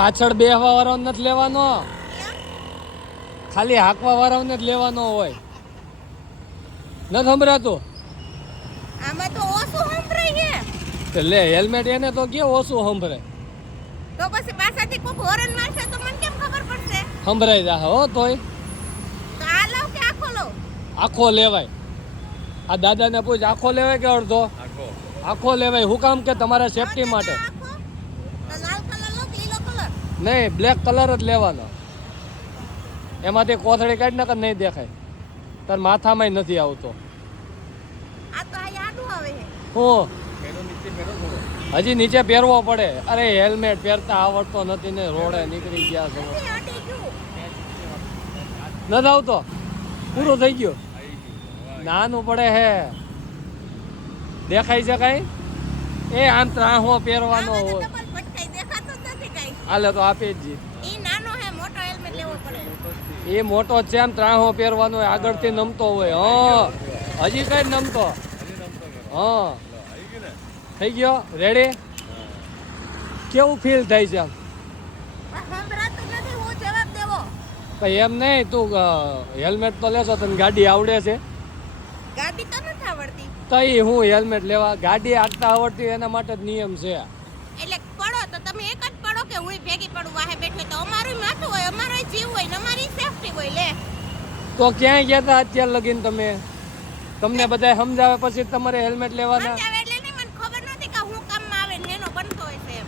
પાછળ બેહવા વાળો નથી લેવાનો. ખાલી હાંકવા વાળાને જ લેવાનો હોય. નથી સંભળાતું? આમાં તો ઓછું સંભળાય છે લે હેલ્મેટ એને તો કે ઓછું સંભળાય તો પછી પાછળથી કોક હોરન મારશે તો મને કેમ ખબર પડશે? સંભળાય જા હો તોય. તો આ લઉં કે આખો લઉં આખો લેવાય. આ દાદાને પૂછ આખો લેવાય કે અડધો? આખો. લેવાય. હું કામ કે તમારા સેફટી માટે આખો? તો લાલ કલર લઉં કે લીલો કલર નહીં બ્લેક કલર જ લેવાનો. એમાંથી કોથળી કાઢી નાખે નહીં દેખાય. તાર માથામાં નથી આવતો. આ તો આ આડું આવે છે. હું? હજી નીચે પહેરવો પડે. અરે હેલ્મેટ પહેરતા આવડતો નથી ને રોડે નીકળી ગયા છો. નથી આવતો? પૂરું થઈ ગયું? નાનું પડે હે. દેખાય છે કઈ? એ આમ ત્રાહો પહેરવાનો હોય ડબલ ભટકાઈ દેખાતું જ નથી કાંઈ હાલે તો આપી જ જી. ઈ નાનો હે મોટો હેલ્મેટ લેવો પડે. એ મોટો છે આમ ત્રાહો પહેરવાનો હોય આગળથી નમતો હોય હા. હજી કઈ નમતો? હા. થઈ ગયો? રેડી કેવું ફીલ થાય છે આમ? એમ નહીં તું હેલ્મેટ તો લેશો તને ગાડી આવડે છે? ગાડી તો નથી આવડતી. તઈ હું હેલ્મેટ લેવા ગાડી આટલા આવડતી એના માટે નિયમ છે એટલે પડો તો તમે એક કે હું ભેગી પડું વાહે બેઠો તો અમારું માથું હોય અમારો જીવ હોય ને અમારી સેફટી હોય લે. તો ક્યાંય ગયા હતા અત્યાર લગીન તમે? તમને બધા સમજાવે પછી તમારે હેલ્મેટ લેવાના? સમજાવે એટલે નહીં મને ખબર નથી કે હું કામમાં આવે ને એનો બનતો હોય છે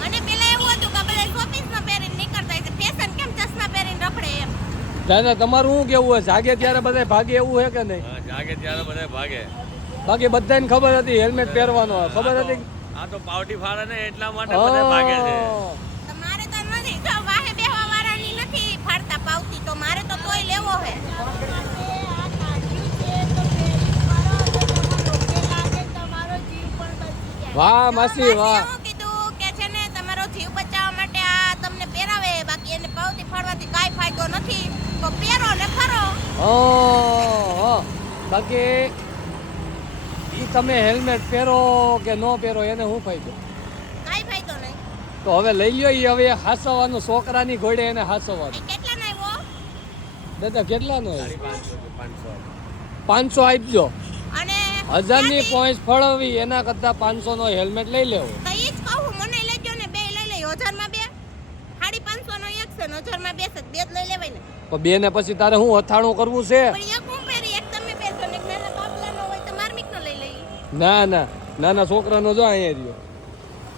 મને પેલા એવું હતું કે બધા શોપીસમાં પહેરીને નીકળતા હોય ફેશન કેમ ચશ્મા પહેરીને રખડે એમ? દાદા તમારું શું કેવું હોય? જાગે ત્યારે બધા ભાગે એવું છે કે નહીં? જાગે ત્યારે બધા ભાગે. બાકી બધાને ખબર હતી હેલ્મેટ પહેરવાનો ખબર હતી? આ તો પાવટી ફાળે ને એટલા માટે મને ભાગે છે. તમારે તો નથી જો વાહે બેહવા વાળાની નથી ફાડતા પાવતી તો મારે તો તોય લેવો હે. વાહ માસી વાહ. કીધું કે છે ને તમારો જીવ બચાવવા માટે આ તમને પહેરાવે બાકી એને પાવતી ફાડવાથી કાઈ ફાયદો નથી. તો પહેરો ને ફરો. બાકી તમે હેલ્મેટ પહેરો કે ન પહેરો એને શું ફાયદો? કાંઈ ફાયદો નહીં. તો હવે લઈ લ્યો ઈ હવે હાસવાનું છોકરાની ઘોડે એને હાસવાનું. એ કેટલા ના દાદા કેટલાનો પાંચસો આપજો. અને હજારની પોઈન્ટ ફળવી એના કરતા પાંચસો નો હેલ્મેટ લઈ લેવો. મને લેજો ને બે લઈ લઈ હજારમાં બે. સાડી પાંચસો નો એક છે ને હજારમાં બે બે જ લઈ લેવાય ને. બે ને પછી તારે હું અથાણું કરવું છે? ના ના. નાના છોકરાનો જો અહીંયા રહ્યો.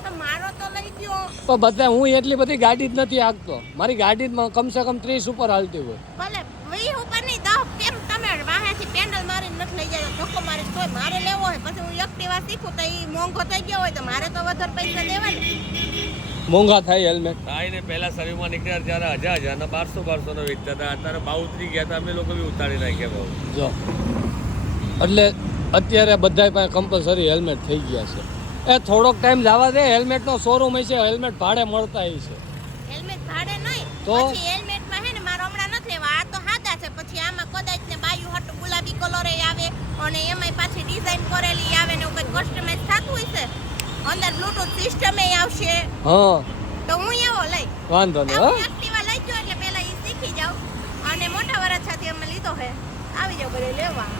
તો મારો તો લઈ ગયો. પણ બધા હું એટલી બધી ગાડી જ નથી હાંકતો. મારી ગાડી જ કમ સે કમ ત્રીસ ઉપર હાલતી હોય. ભલે વી ઉપર નહીં દહ કેમ તમે વાહેથી પેન્ડલ નથી લઈ જાય ધક્કો મારી તોય મારે લેવો હોય. પછી હું એક્ટિવા શીખું તો એ મોંઘો થઈ ગયો હોય તો મારે તો વધારે પૈસા દેવા મોંઘા થાય હેલ્મેટ થાય ને પહેલા શરીરમાં નીકળ્યા ત્યારે હજાર હજાર ના બારસો બારસો નો વેચતા હતા. અત્યારે ભાવ ઉતરી ગયા હતા અમે લોકો બી ઉતારી નાખ્યા ભાવ જો. એટલે અત્યારે બધા પાસે કમ્પલસરી હેલ્મેટ થઈ ગયા છે. એ થોડોક ટાઈમ જવા દે હેલ્મેટનો શોરૂમ હશે હેલ્મેટ ભાડે મળતા છે હેલ્મેટ ભાડે નહીં તો? હેલ્મેટમાં હે ને મારો હમણાં નથી લેવા. આ તો સાદા છે પછી આમાં કદાચ ને બાયુ હટ ગુલાબી કલર આવે અને એમાંય પાછી ડિઝાઇન કરેલી આવે ને કોઈ કંઈક કસ્ટમાઇઝ થતું હોય છે અંદર બ્લૂટૂથ સિસ્ટમ આવશે. હા. તો હું એવો લઈ. વાંધો નહીં હું. એક્ટિવા લઈ જો એટલે પહેલા એ શીખી જાઉં. અને મોટા વરસ સાથે અમે લીધો હે. આવી જાવ બધે લેવા.